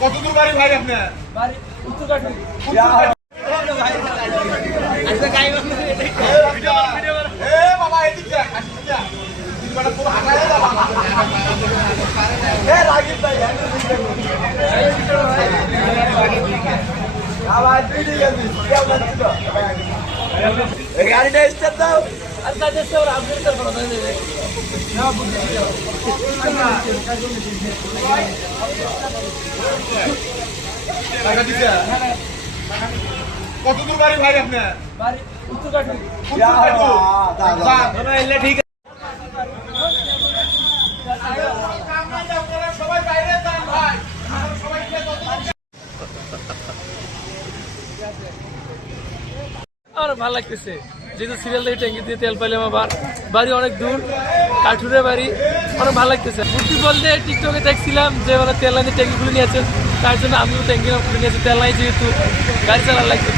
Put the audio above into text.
কত দূর বাড়ি ভাই আপনার? বাড়ি উত্তরকাঠি। বাবা এদিকে গাড়িটা স্টার্ট দাও। আর তাদের ওরা আপডেট করবো না। কত দূর বাড়ি ভাই আপনার? বাড়ি উত্তরকাঠি। ঠিক সবাই বাইরে যান ভাই। আমার ভালো লাগতেছে, যেহেতু সিরিয়াল থেকে ট্যাঙ্কি দিয়ে তেল পাইলাম। আবার বাড়ি অনেক দূর, কাঠুরে বাড়ি, অনেক ভালো লাগতেছে। ঘুরতে বলতে টিকটকে দেখছিলাম যে মানে তেল লাইনে ট্যাঙ্কি খুলে নিয়েছে, তার জন্য আমিও ট্যাঙ্কি খুলে নিয়েছি। তেল নাই যেহেতু গাড়ি চালার লাগতো।